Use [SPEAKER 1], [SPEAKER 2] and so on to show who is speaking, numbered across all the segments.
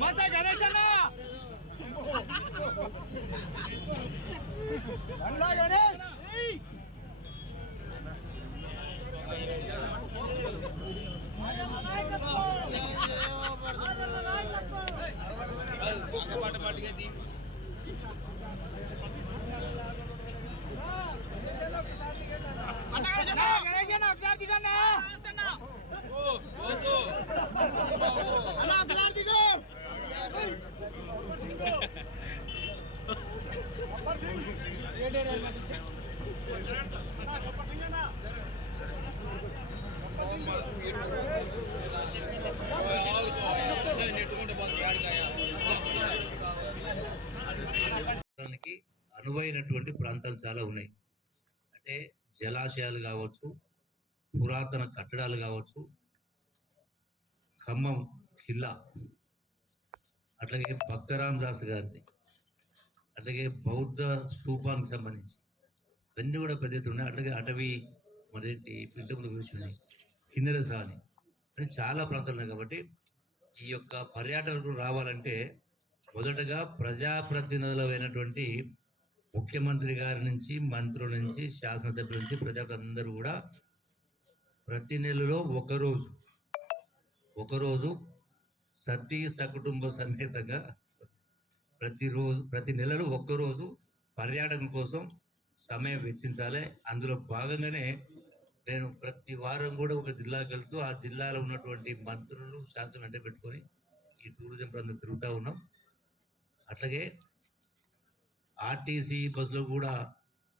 [SPEAKER 1] మసా గణేష్ అన్న. దండా గణేష్. అన్న గణేష్ అన్న ఒకసారి దిగన్నా. అన్న ఒకసారి
[SPEAKER 2] అనువైనటువంటి ప్రాంతాలు చాలా ఉన్నాయి. అంటే జలాశయాలు కావచ్చు పురాతన కట్టడాలు కావచ్చు ఖమ్మం ఖిల్లా అట్లాగే భక్తరామ్ దాస్ గారిది. అట్లాగే బౌద్ధ స్థూపానికి సంబంధించి. ఇవన్నీ కూడా పెద్ద ఎత్తున ఉన్నాయి. అట్లాగే అటవీ మరేంటి ఇంతకుముందు గురించి కిన్నెరసా అని అని చాలా ప్రాంతాలు ఉన్నాయి కాబట్టి ఈ యొక్క పర్యాటకులు రావాలంటే మొదటగా ప్రజాప్రతినిధులైనటువంటి ముఖ్యమంత్రి గారి నుంచి మంత్రుల నుంచి శాసనసభ్యుల నుంచి ప్రజలందరూ కూడా ప్రతి నెలలో ఒకరోజు ఒకరోజు సతీ సకుటుంబ సమేతంగా ప్రతిరోజు ప్రతి నెలలో ఒక్కరోజు పర్యాటకం కోసం సమయం వెచ్చించాలి. అందులో భాగంగానే నేను ప్రతి వారం కూడా ఒక జిల్లాకి వెళ్తూ ఆ జిల్లాలో ఉన్నటువంటి మంత్రులు శాసనం వెంట పెట్టుకొని ఈ టూరిజం ప్రాంతం తిరుగుతూ ఉన్నాం. అట్లాగే ఆర్టీసీ బస్సులో కూడా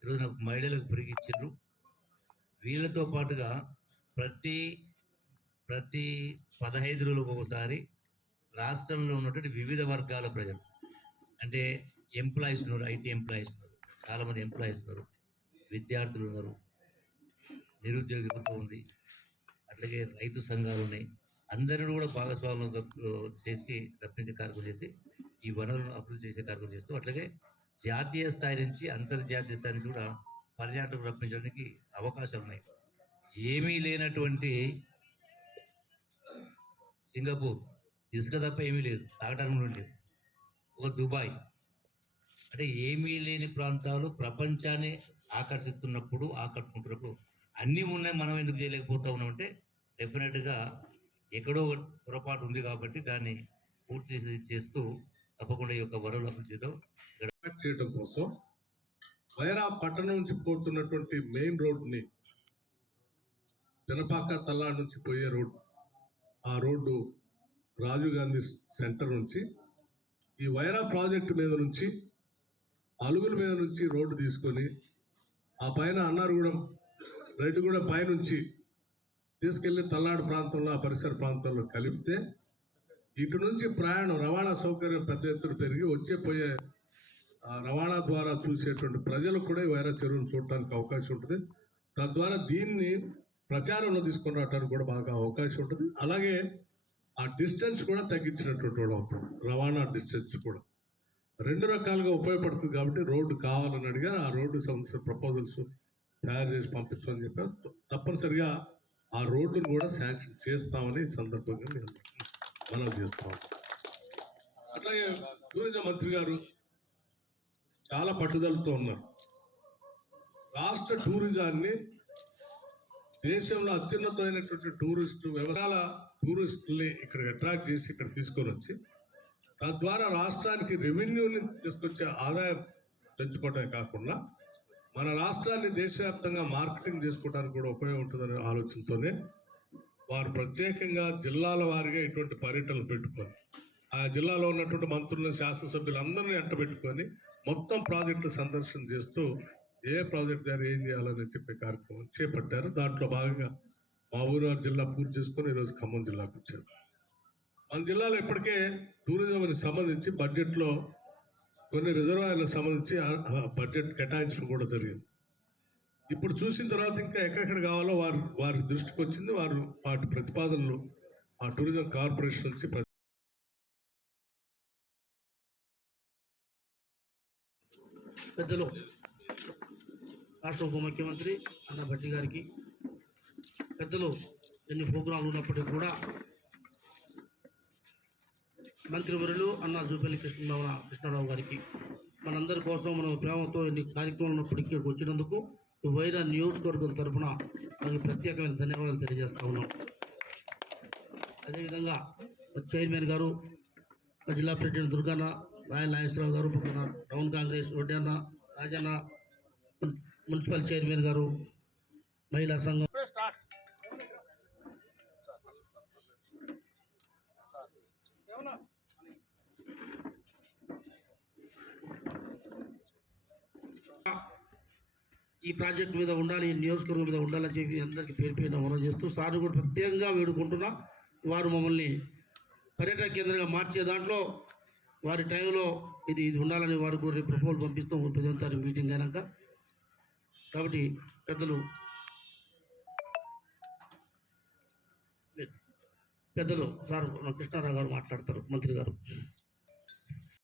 [SPEAKER 2] ఈరోజు నాకు మహిళలకు పెరిగిచ్చారు వీళ్ళతో పాటుగా ప్రతి ప్రతి పదహైదు రోజులకు ఒకసారి రాష్ట్రంలో ఉన్నటువంటి వివిధ వర్గాల ప్రజలు అంటే ఎంప్లాయీస్ ఉన్నారు ఐటీ ఎంప్లాయీస్ ఉన్నారు చాలామంది ఎంప్లాయీస్ ఉన్నారు విద్యార్థులు ఉన్నారు నిరుద్యోగ యువత ఉంది అట్లాగే రైతు సంఘాలు ఉన్నాయి. అందరిని కూడా భాగస్వామ్యం చేసి రప్పించే కార్యక్రమం చేసి ఈ వనరులను అభివృద్ధి చేసే కార్యక్రమం చేస్తూ అట్లాగే జాతీయ స్థాయి నుంచి అంతర్జాతీయ స్థాయి నుంచి కూడా పర్యాటకులు రప్పించడానికి అవకాశాలు ఉన్నాయి. ఏమీ లేనటువంటి సింగపూర్. ఇసుక తప్ప ఏమీ లేదు. తాగడానికి కూడా లేదు. ఒక దుబాయ్. అంటే ఏమీ లేని ప్రాంతాలు ప్రపంచాన్ని ఆకర్షిస్తున్నప్పుడు ఆకట్టుకుంటున్నప్పుడు అన్నీ ఉన్నాయి. మనం ఎందుకు చేయలేకపోతా ఉన్నామంటే డెఫినెట్గా ఎక్కడో పొరపాటు ఉంది కాబట్టి దాన్ని పూర్తి చేస్తూ తప్పకుండా ఈ యొక్క వరలు అభివృద్ధి చేద్దాం.
[SPEAKER 3] చేయడం కోసం వైరా పట్టణం నుంచి పోతున్నటువంటి మెయిన్ రోడ్ని జనపాక తల్లాడు నుంచి పోయే రోడ్ ఆ రోడ్డు రాజీవ్ గాంధీ సెంటర్ నుంచి ఈ వైరా ప్రాజెక్టు మీద నుంచి అలుగుల మీద నుంచి రోడ్డు తీసుకొని ఆ పైన అన్నారగూడెం రెడ్డిగూడెం పైనుంచి తీసుకెళ్ళి తల్లాడు ప్రాంతంలో ఆ పరిసర ప్రాంతంలో కలిపితే ఇటు నుంచి ప్రయాణం రవాణా సౌకర్యం పెద్ద ఎత్తున పెరిగి వచ్చే పోయే ఆ రవాణా ద్వారా చూసేటువంటి ప్రజలు కూడా ఈ వైరా చెరువును చూడటానికి అవకాశం ఉంటుంది. తద్వారా దీన్ని ప్రచారంలో తీసుకొని రావడానికి కూడా బాగా అవకాశం ఉంటుంది. అలాగే ఆ డిస్టెన్స్ కూడా తగ్గించినటువంటి వాడు అవుతాం రవాణా డిస్టెన్స్ కూడా. రెండు రకాలుగా ఉపయోగపడుతుంది కాబట్టి రోడ్డు కావాలని అడిగా ఆ రోడ్డు సంబంధించిన ప్రపోజల్స్ తయారు చేసి పంపించమని చెప్పారు. తప్పనిసరిగా ఆ రోడ్డును కూడా శాంక్షన్ చేస్తామని సందర్భంగా నేను మనం చేస్తాం. అట్లాగే టూరిజం మంత్రి గారు చాలా పట్టుదలతో ఉన్నారు. రాష్ట్ర టూరిజాన్ని దేశంలో అత్యున్నతమైనటువంటి టూరిస్ట్ వ్యవసాయ టూరిస్టుల్ని ఇక్కడ అట్రాక్ట్ చేసి ఇక్కడ తీసుకొని వచ్చి తద్వారా రాష్ట్రానికి రెవెన్యూని తీసుకొచ్చే ఆదాయం పెంచుకోవడమే కాకుండా మన రాష్ట్రాన్ని దేశవ్యాప్తంగా మార్కెటింగ్ చేసుకోవడానికి కూడా ఉపయోగం ఉంటుందనే ఆలోచనతోనే వారు ప్రత్యేకంగా జిల్లాల వారిగా ఇటువంటి పర్యటనలు పెట్టుకొని ఆ జిల్లాలో ఉన్నటువంటి మంత్రులను శాసనసభ్యులందరినీ ఎంట పెట్టుకొని మొత్తం ప్రాజెక్టు సందర్శన చేస్తూ ఏ ప్రాజెక్ట్ ద్వారా ఏం చేయాలని చెప్పే కార్యక్రమం చేపట్టారు. దాంట్లో భాగంగా మా ఊరు జిల్లా పూర్తి చేసుకొని ఈరోజు ఖమ్మం జిల్లాకు వచ్చారు. మన జిల్లాలో ఇప్పటికే టూరిజంకి సంబంధించి బడ్జెట్లో కొన్ని రిజర్వాయర్లకు సంబంధించి బడ్జెట్ కేటాయించడం కూడా జరిగింది. ఇప్పుడు చూసిన తర్వాత ఇంకా ఎక్కడెక్కడ కావాలో వారు వారి దృష్టికి వచ్చింది. వారు వాటి ప్రతిపాదనలు ఆ టూరిజం కార్పొరేషన్ నుంచి
[SPEAKER 4] పెద్దలు రాష్ట్ర ఉప ముఖ్యమంత్రి అన్న భట్టి గారికి పెద్దలు ఎన్ని ప్రోగ్రాంలు ఉన్నప్పటికీ కూడా మంత్రివర్యులు అన్న జూపల్లి కృష్ణరావు కృష్ణారావు గారికి మనందరి కోసం మనం ప్రేమతో ఎన్ని కార్యక్రమాలు ఉన్నప్పటికీ ఇక్కడికి వచ్చినందుకు వైరా నియోజకవర్గం తరఫున మనకి ప్రత్యేకమైన ధన్యవాదాలు తెలియజేస్తా ఉన్నాం. అదేవిధంగా చైర్మన్ గారు జిల్లా ప్రెసిడెంట్ దుర్గాన్న రాయల్ నాగేశ్వరరావు గారు పక్కన town Congress Vaddanna Rajanna municipal chairman గారు మహిళా సంఘం. ఈ ప్రాజెక్ట్ మీద ఉండాలి ఈ నియోజకవర్గం మీద ఉండాలని చెప్పి అందరికీ పేరు పేరున మనం చేస్తూ సార్ కూడా ప్రత్యేకంగా వేడుకుంటున్నా. వారు మమ్మల్ని పర్యాటక కేంద్రంగా మార్చే దాంట్లో వారి టైంలో ఇది ఇది ఉండాలని వారు కూడా ప్రపోజల్ పంపిస్తాం పదిహేను తారీఖు మీటింగ్ అయినాక. కాబట్టి పెద్దలు పెద్దలు సార్ కృష్ణారావు గారు మాట్లాడతారు మంత్రి గారు.